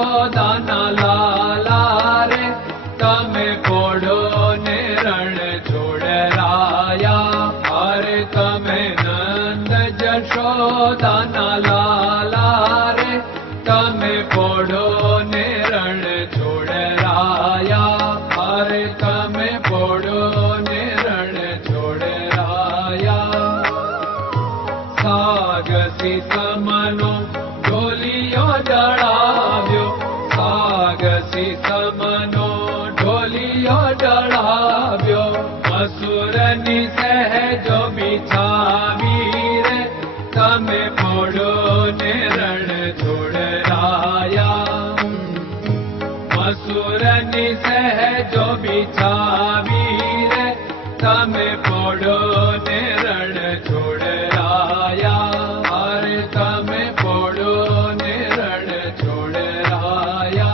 જશોદાના લાલા રે તમે પોડો ને રણ છોડરાયા. અરે તમે નંદ જશોદાના લાલા રે તમે પોડો ને રણ છોડરાયા. અરે તમે પોડો ને રણ છોડરાયા. સાગસી સમનો ઢોલિયો ડળાવ્યો, સાગસી સમનો ઢોલિયો ડળાવ્યો. મસૂરની સહેજો બિછાવી રે તમે પોડો ને રણ છોડરાયા. મસૂરની સહેજો બિછાવી રે તમે પોડો ને રણ છોડરાયા. અરે તમે પોડો ને રણ છોડરાયા.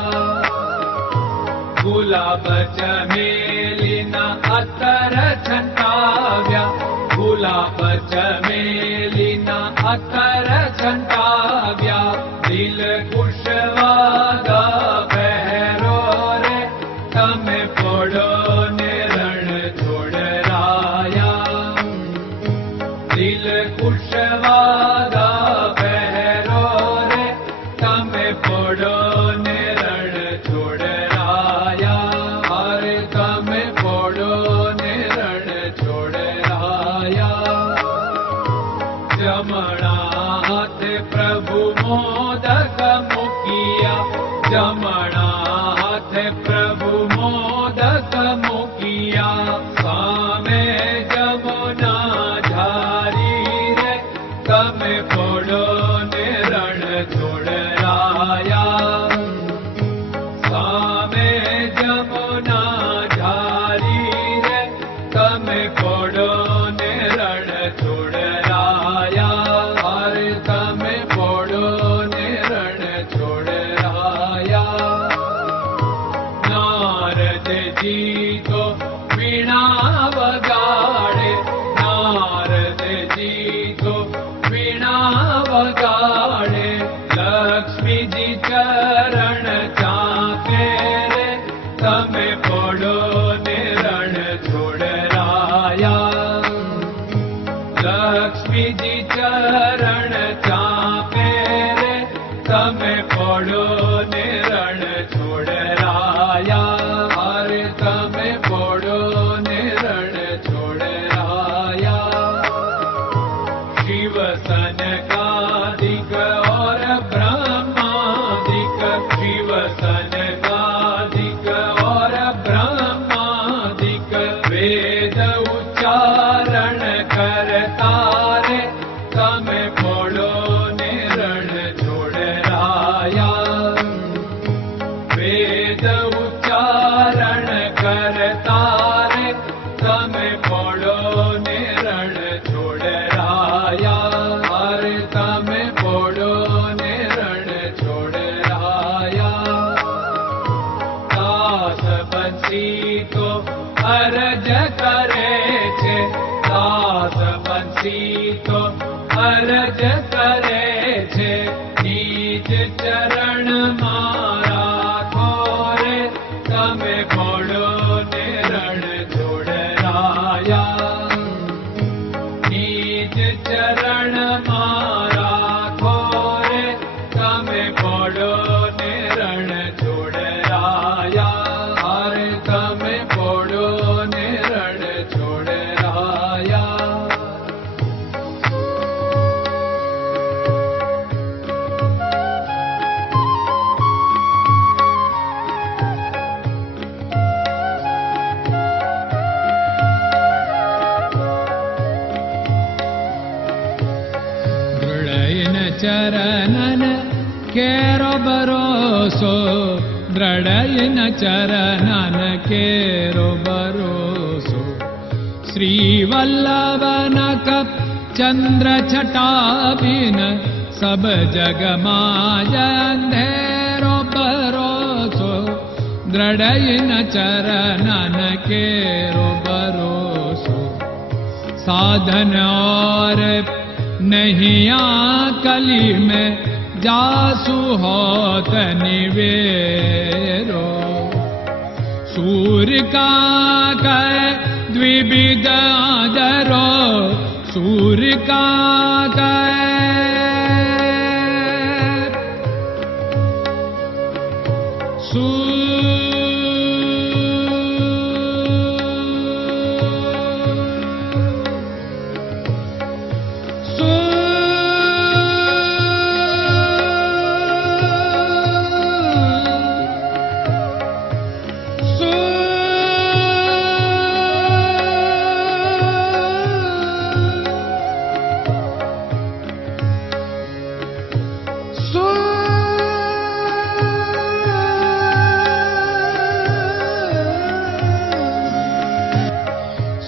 ગુલાબ ચમેલીના અત્તર છંટાવ્યા, ગુલાબ ચમેલીના અત્તર છંટાવ્યા. દિલ કુશવાદા પહેરો રે તમે પોડો ને રણ છોડરાયા. દિલ કુશવાદા પહેરો રે તમે પોડો ને રણ છોડરાયા. અરે તમે પોડો ને રણ છોડરાયા. જમણા હાથે પ્રભુ મોદક મૂકિયા, જમણા હાથે પ્રભુ મોદક મૂકિયા. સામે જમુના ઝારી રે તમે પોડો ને રણ છોડરાયા. સામે જમુના ઝારી રે તમે પોડો ને રણ છોડરાયા. અરે તમે પોડો ને રણ છોડરાયા. નારદજી તો વીણા વગાડે, નારદજી તો વીણા વગાડે. લક્ષ્મીજી ચરણ ચાકે રે તમે પોડો ને રણ છોડરાયા. લક્ષ્મીજી ચરણ ચાપે રે તમે પોડો ને રણ છોડરાયા. અરે તમે પોડો ને રણ છોડરાયા. શિવ સનકાદિક और ब्रह्मादिक, शिव सनकादिक और ब्रह्मादिक. वेद उच्चारण करता रे તમે પોડો ને રણ છોડરાયા. વેદ ઉચ્ચારણ કરતા રે તમે પોડો ને રણ છોડરાયા. અરે તમે પોડો ને રણ છોડરાયા. દાસ બંસી તો અરજ કરે છે, દાસ બંસી તો અરજ કરે છે. નીચ ચરણ મારા ખોરે તમે પોડો ને રણ છોડરાયા. નીચ ચરણ મારા ખોરે તમે પોડો ને રણ છોડરાયા. અરે તમે પોડો ને રણ છોડરાયા. ચરણન કેરો ભરોસો, દ્રઢયન ચરણન કેરો ભરોસો. શ્રી વલ્લભન કપ ચંદ્ર છટાબિન સબ જગમાં અંધેરો ભરોસો. દ્રઢયન ચરણન કેરો ભરોસો. साधन और नहीं कली में जासु होत निवेरो। सूर्य का कै द्विविध आदरो, सूर्य का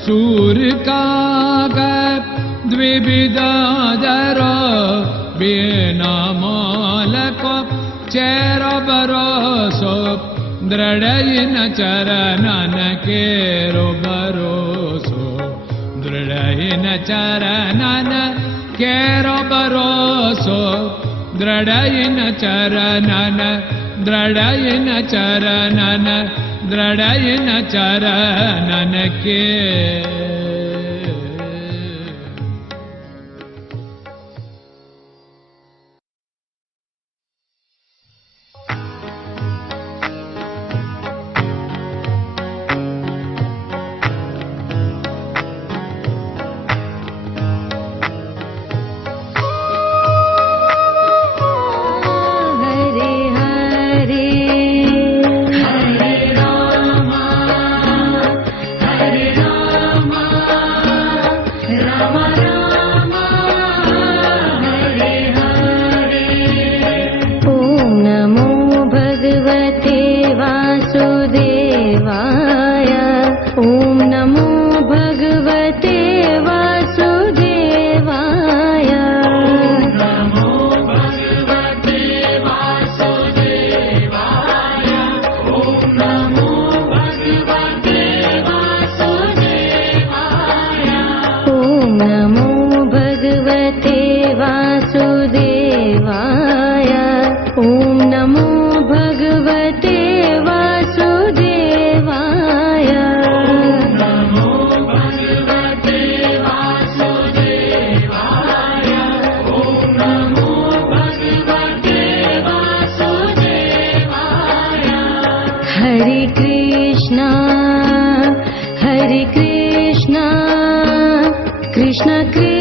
सूर्य का द्विविधादरो, बिना मोल को चेर भरोसो, दृढ़ चरणन केरो भरोसो, दृढ़ चरणन केरो भरोसो, दृढ़ चरणन, दृढ़ चरणन, दृढ़ चरणन के। Krishna Krishna